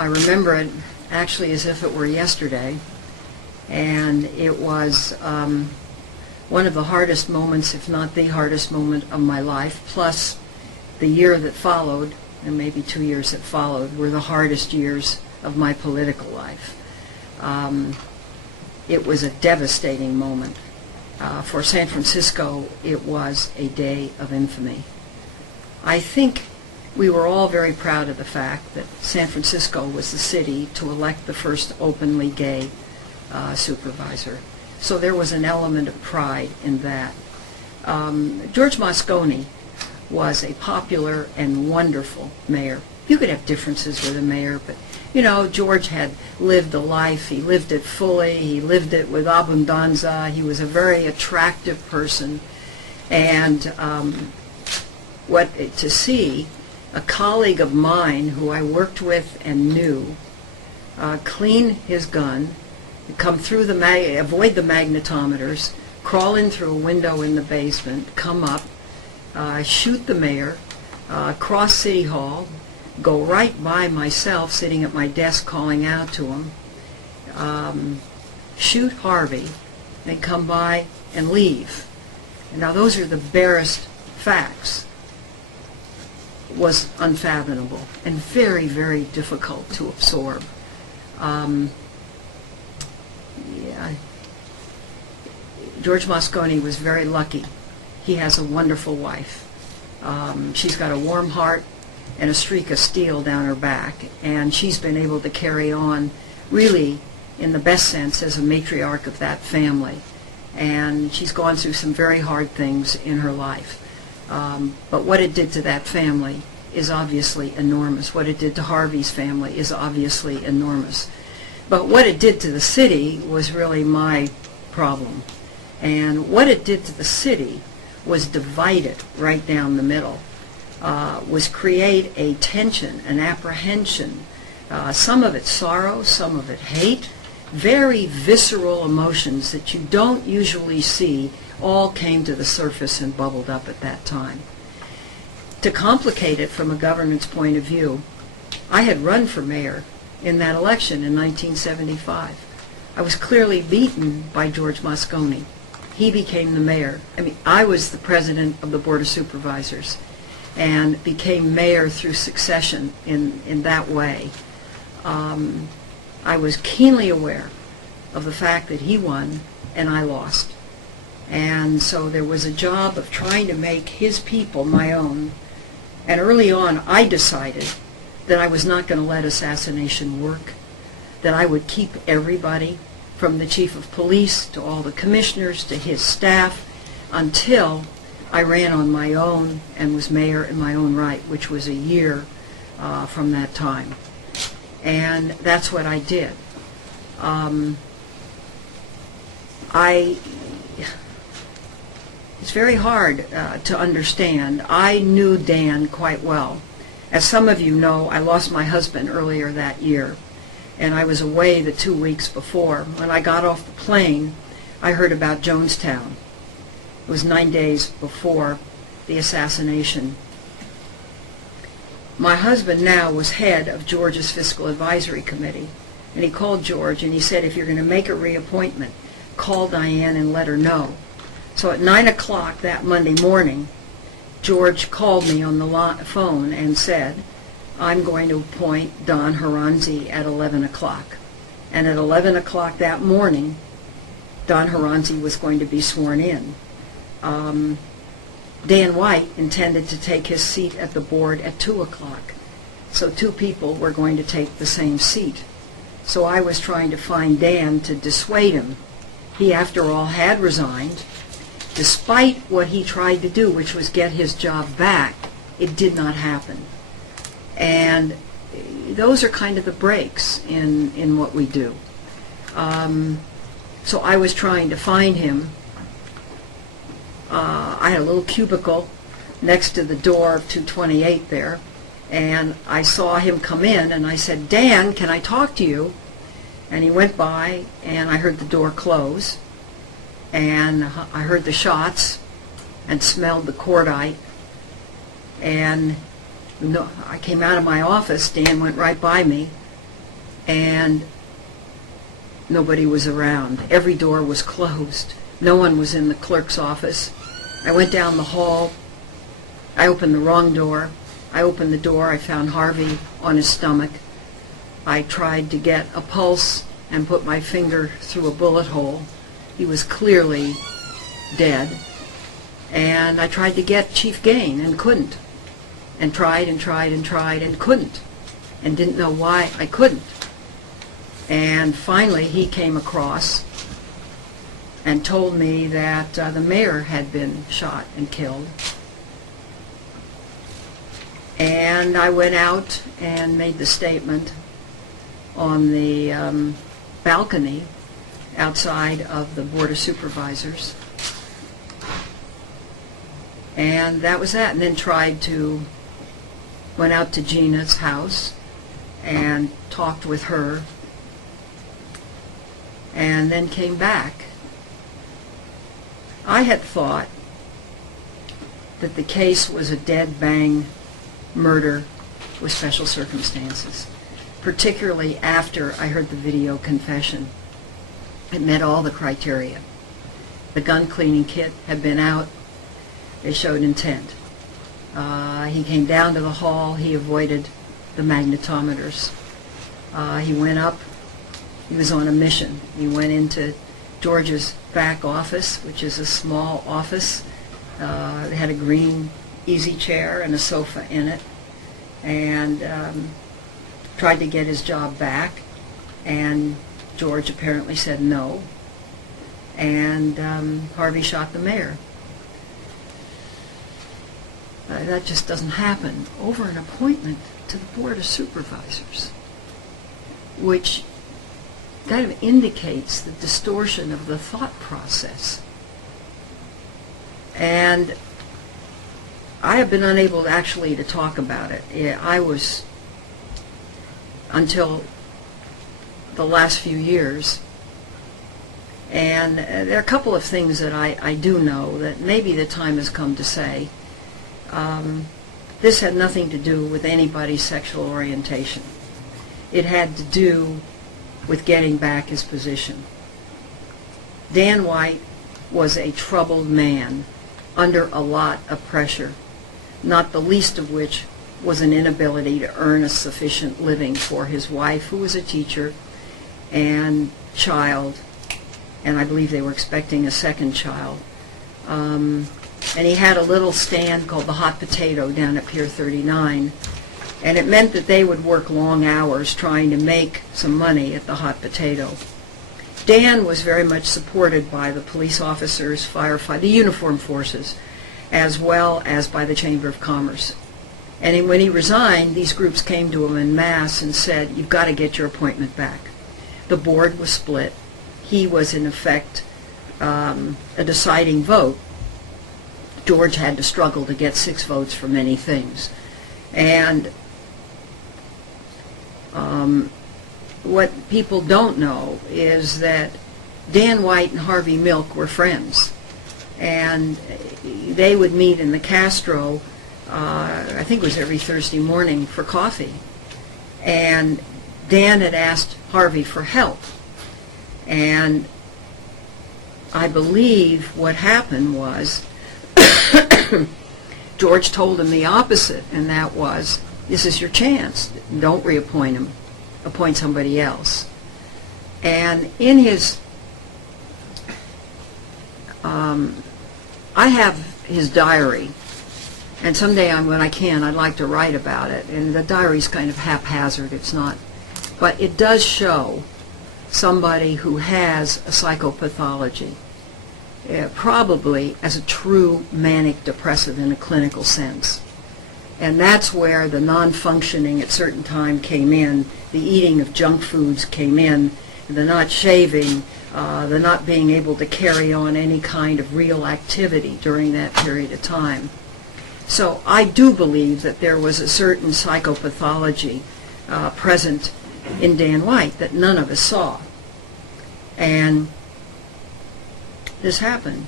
I remember it actually as if it were yesterday, and it was one of the hardest moments, if not the hardest moment of my life, plus the year that followed, and maybe 2 years that followed, were the hardest years of my political life. It was a devastating moment. For San Francisco, it was a day of infamy. I think we were all very proud of the fact that San Francisco was the city to elect the first openly gay supervisor. So there was an element of pride in that. George Moscone was a popular and wonderful mayor. You could have differences with a mayor, but you know, George had lived a life. He lived it fully. He lived it with abundanza. He was a very attractive person. And to see a colleague of mine who I worked with and knew clean his gun, come through avoid the magnetometers, crawl in through a window in the basement, come up, shoot the mayor, cross City Hall, go right by myself sitting at my desk calling out to him, shoot Harvey, and come by and leave. Now those are the barest facts. It was unfathomable and very, very difficult to absorb. George Moscone was very lucky. He has a wonderful wife. She's got a warm heart and a streak of steel down her back, and she's been able to carry on really in the best sense as a matriarch of that family. And she's gone through some very hard things in her life. But what it did to that family is obviously enormous. What it did to Harvey's family is obviously enormous. But what it did to the city was really my problem. And what it did to the city was divide it right down the middle, was create a tension, an apprehension, some of it sorrow, some of it hate, very visceral emotions that you don't usually see all came to the surface and bubbled up at that time. To complicate it from a governance point of view, I had run for mayor in that election in 1975. I was clearly beaten by George Moscone. He became the mayor. I mean, I was the president of the Board of Supervisors and became mayor through succession in that way. I was keenly aware of the fact that he won and I lost. And so there was a job of trying to make his people my own. And early on, I decided that I was not going to let assassination work, that I would keep everybody, from the chief of police to all the commissioners to his staff, until I ran on my own and was mayor in my own right, which was a year from that time. And that's what I did. It's very hard to understand. I knew Dan quite well. As some of you know, I lost my husband earlier that year, and I was away the 2 weeks before. When I got off the plane, I heard about Jonestown. It was 9 days before the assassination. My husband now was head of George's Fiscal Advisory Committee, and he called George and he said, if you're going to make a reappointment, call Dianne and let her know. So at 9 o'clock that Monday morning, George called me on the phone and said, I'm going to appoint Don Haranzi at 11 o'clock. And at 11 o'clock that morning, Don Haranzi was going to be sworn in. Dan White intended to take his seat at the board at 2 o'clock. So two people were going to take the same seat. So I was trying to find Dan to dissuade him. He, after all, had resigned. Despite what he tried to do, which was get his job back, it did not happen. And those are kind of the breaks in what we do. So I was trying to find him. I had a little cubicle next to the door of 228 there, and I saw him come in, and I said, Dan, can I talk to you? And he went by, and I heard the door close, and I heard the shots and smelled the cordite, and I came out of my office. Dan went right by me, and nobody was around. Every door was closed. No one was in the clerk's office. I went down the hall. I opened the wrong door. I opened the door. I found Harvey on his stomach. I tried to get a pulse and put my finger through a bullet hole. He was clearly dead. And I tried to get Chief Gain and couldn't. And tried and tried and tried and couldn't. And didn't know why I couldn't. And finally he came across and told me that the mayor had been shot and killed. And I went out and made the statement on the balcony outside of the Board of Supervisors. And that was that. And then went out to Gina's house and talked with her, and then came back. I had thought that the case was a dead bang murder with special circumstances, particularly after I heard the video confession. It met all the criteria. The gun cleaning kit had been out. They showed intent. He came down to the hall. He avoided the magnetometers. He went up. He was on a mission. He went into George's back office, which is a small office. It had a green easy chair and a sofa in it, and tried to get his job back, and George apparently said no, and Harvey shot the mayor. That just doesn't happen over an appointment to the Board of Supervisors, which kind of indicates the distortion of the thought process. And I have been unable actually to talk about it. I was, until the last few years. And there are a couple of things that I do know that maybe the time has come to say. This had nothing to do with anybody's sexual orientation. It had to do with getting back his position. Dan White was a troubled man under a lot of pressure, not the least of which was an inability to earn a sufficient living for his wife, who was a teacher, and child, and I believe they were expecting a second child. And he had a little stand called the Hot Potato down at Pier 39, and it meant that they would work long hours trying to make some money at the Hot Potato. Dan was very much supported by the police officers, firefighters, the uniformed forces, as well as by the Chamber of Commerce. And when he resigned, these groups came to him en masse and said, "You've got to get your appointment back." The board was split. He was, in effect, a deciding vote. George had to struggle to get 6 votes for many things. And what people don't know is that Dan White and Harvey Milk were friends. And they would meet in the Castro, I think it was every Thursday morning, for coffee. And Dan had asked Harvey for help. And I believe what happened was George told him the opposite, and that was, this is your chance. Don't reappoint him. Appoint somebody else. And in his, I have his diary, and someday when I can, I'd like to write about it. And the diary's kind of haphazard. It's not, but it does show somebody who has a psychopathology, probably as a true manic depressive in a clinical sense. And that's where the non-functioning at certain time came in, the eating of junk foods came in, the not shaving, the not being able to carry on any kind of real activity during that period of time. So I do believe that there was a certain psychopathology present in Dan White that none of us saw. And this happened.